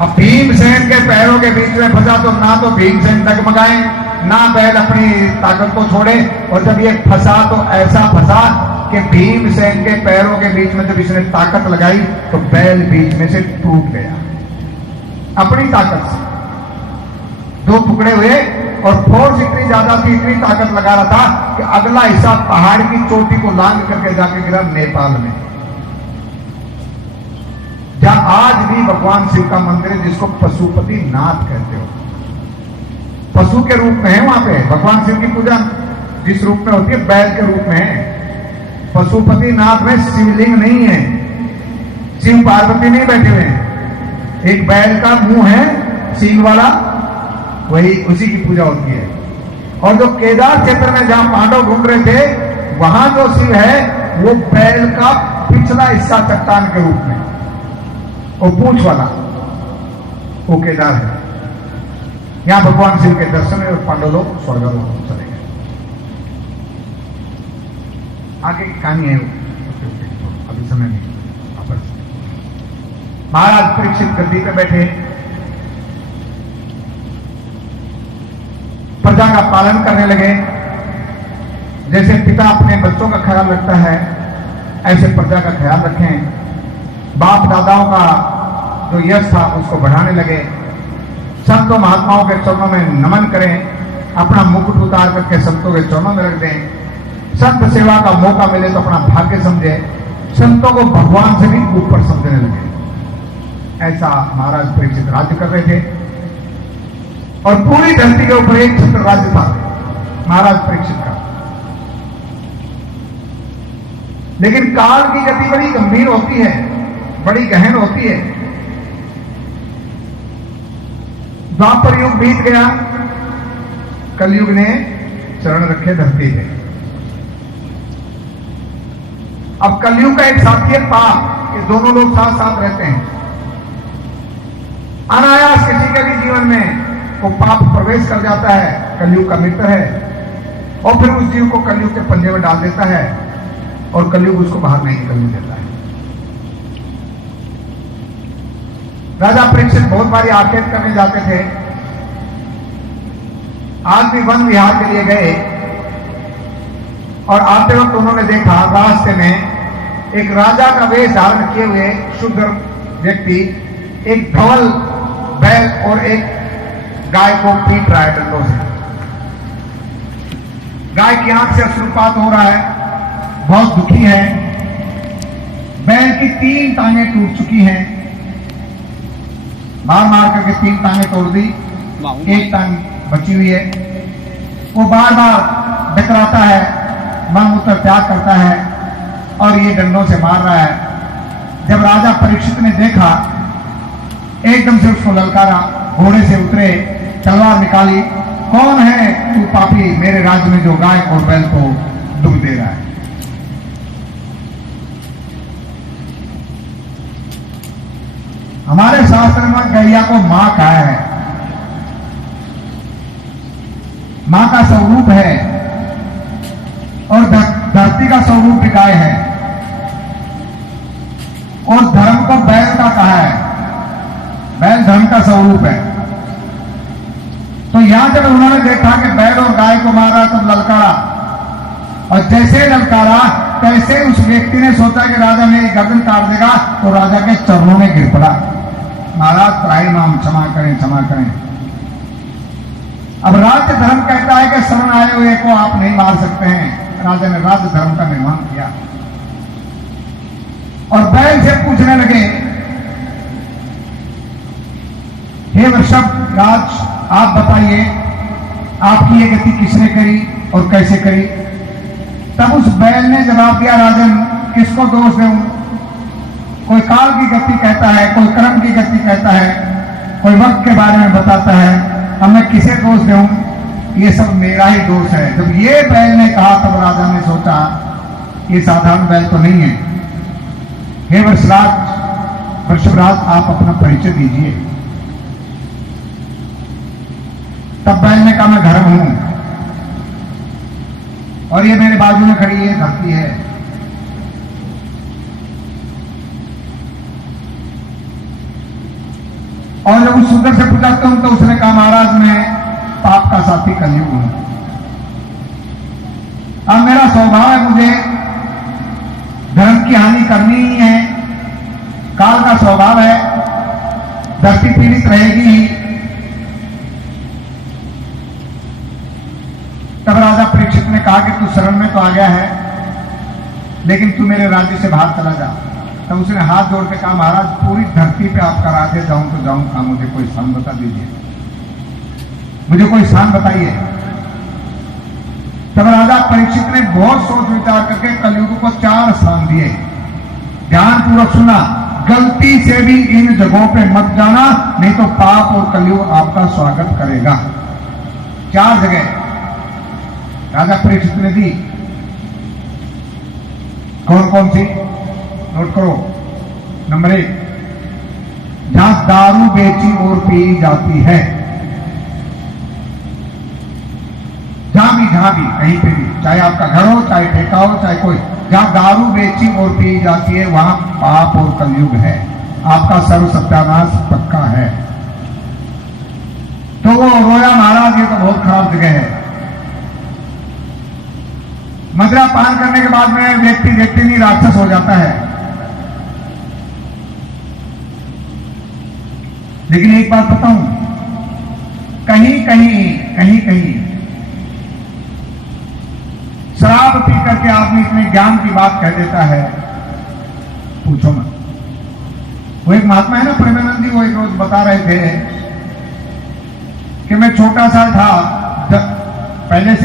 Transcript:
अब भीमसेन के पैरों के बीच में फंसा तो ना तो भीमसेन डगमगाए ना बैल अपनी ताकत को छोड़े, और जब ये फंसा तो ऐसा फंसा कि भीमसेन के पैरों के बीच में जब इसने ताकत लगाई तो बैल बीच में से टूट गया अपनी ताकत से, दो टुकड़े हुए। और फोर्स इतनी ज्यादा थी, इतनी ताकत लगा रहा था कि अगला हिस्सा पहाड़ की चोटी को लांग करके जाके गिरा नेपाल में, जहां आज भी भगवान शिव का मंदिर है जिसको पशुपति नाथ कहते हो। पशु के रूप में है वहां पे भगवान शिव की पूजा जिस रूप में होती है बैल के रूप में है। पशुपति नाथ में शिवलिंग नहीं है, शिव पार्वती नहीं बैठे हुए हैं, एक बैल का मुंह है सींग वाला, वही उसी की पूजा होती है। और जो केदार क्षेत्र में जहां पांडव ढूंढ रहे थे वहां जो शिव है वो बैल का पिछला हिस्सा चट्टान के रूप में, और पूंछ वाला वो केदार है। यहां भगवान शिव के दर्शन है और पांडव लोग स्वर्गलोक चले गए। आगे की कहानी है अभी समय नहीं। महाराज परीक्षित गद्दी पे बैठे, प्रजा का पालन करने लगे। जैसे पिता अपने बच्चों का ख्याल रखता है ऐसे प्रजा का ख्याल रखें। बाप दादाओं का जो यश था उसको बढ़ाने लगे। संतों महात्माओं के चरणों में नमन करें, अपना मुकुट उतार करके संतों के चरणों में रख दें। संत सेवा का मौका मिले तो अपना भाग्य समझे, संतों को भगवान से भी ऊपर समझने लगे। ऐसा महाराज परीक्षित राज्य कर रहे थे और पूरी धरती के ऊपर एक छत्र राज्य था महाराज परीक्षित का। लेकिन काल की गति बड़ी गंभीर होती है, बड़ी गहन होती है। द्वापर युग बीत गया, कलयुग ने चरण रखे धरती पे। अब कलयुग का एक साथी है पाप, ये दोनों लोग साथ साथ रहते हैं। अनायास किसी के भी जीवन में वो पाप प्रवेश कर जाता है, कलयुग का मित्र है, और फिर उस जीव को कलयुग के पंजे में डाल देता है और कलयुग उसको बाहर नहीं निकलने देता है। राजा परीक्षित बहुत बारी आखेट करने जाते थे। आज भी वन विहार के लिए गए और आते वक्त उन्होंने देखा रास्ते में एक राजा का वेश धारण किए हुए शुद्ध व्यक्ति एक धवल बैल और एक गाय को पीट रहा है डंडों से। गाय की आंख से अश्रुपात हो रहा है, बहुत दुखी है। बैल की 3 टांगें टूट चुकी हैं, मार मार करके 3 टांगें तोड़ दी, एक टांग बची हुई है। वो बार बार डकराता है, मन मूत्र त्याग करता है और ये डंडों से मार रहा है। जब राजा परीक्षित ने देखा, एकदम से उसको ललकारा, घोड़े से उतरे, तलवार निकाली। कौन है तू पापी, मेरे राज्य में जो गाय और बैल को दुख दे रहा है? हमारे शास्त्र में गैया को मां कहा है, मां का स्वरूप है और धरती का स्वरूप भी गाय है, और धर्म को बैल का कहा है, बैल धर्म का स्वरूप है। तो यहां जब उन्होंने देखा कि बैल और गाय को मारा तब ललकारा, और जैसे ललकारा तैसे उस व्यक्ति ने सोचा कि राजा मेरी गर्दन काट देगा, तो राजा के चरणों में गिर पड़ा। महाराज त्राहिमाम, क्षमा करें, क्षमा करें। अब राज्य धर्म कहता है कि शरण आए हुए को आप नहीं मार सकते हैं। राजा ने राज्य धर्म का निर्माण किया और बैल से पूछने लगे, हे वृषभ राज, आप बताइए आपकी ये गति किसने करी और कैसे करी? तब उस बैल ने जवाब दिया, राजन किसको दोष दूं? कोई काल की गति कहता है, कोई कर्म की गति कहता है, कोई वक्त के बारे में बताता है, अब मैं किसे दोष दूं? ये सब मेरा ही दोष है। जब ये बैल ने कहा तब राजा ने सोचा ये साधारण बैल तो नहीं है। हे वृषभराज, आप अपना परिचय दीजिए। तब बैल ने कहा, मैं धर्म हूं और ये मेरे बाजू में खड़ी है धरती है। और जब उस सुंदर से पूछाता हूं तो उसने कहा महाराज मैं पाप का साथी कलयुग हूं। अब मेरा स्वभाव है, मुझे धर्म की हानि करनी ही है, काल का स्वभाव है, धरती पीड़ित रहेगी ही। तब राजा परीक्षित ने कहा कि तू शरण में तो आ गया है, लेकिन तू मेरे राज्य से बाहर चला जा। तब उसने हाथ जोड़ के कहा महाराज पूरी धरती पे आपका राज्य जाऊं तो जाऊं कहां, मुझे कोई स्थान बता दीजिए, मुझे कोई स्थान बताइए। तब राजा परीक्षित ने बहुत सोच विचार करके कलयुग को 4 स्थान दिए। ध्यानपूर्वक सुना, गलती से भी इन जगहों पे मत जाना, नहीं तो पाप और कलयुग आपका स्वागत करेगा। 4 जगह राजा परीक्षित ने दी। कौन कौन सी? नोट करो। नंबर 1, जहां दारू बेची और पी जाती है, जहां भी कहीं पे भी, चाहे आपका घर हो, चाहे ठेका हो, चाहे कोई, जहां दारू बेची और पी जाती है वहां पाप और कलयुग है, आपका सर्व सत्यानाश पक्का है। तो वो रोया महाराज ये तो बहुत खराब जगह है। मदिरा पान करने के बाद में व्यक्ति नहीं राक्षस हो जाता है। लेकिन एक बात बताऊं, कहीं शराब पी करके आदमी इतने ज्ञान की बात कह देता है, पूछो मत। वो एक महात्मा है ना प्रेमानंद जी, वो एक रोज बता रहे थे कि मैं छोटा सा था, पहले से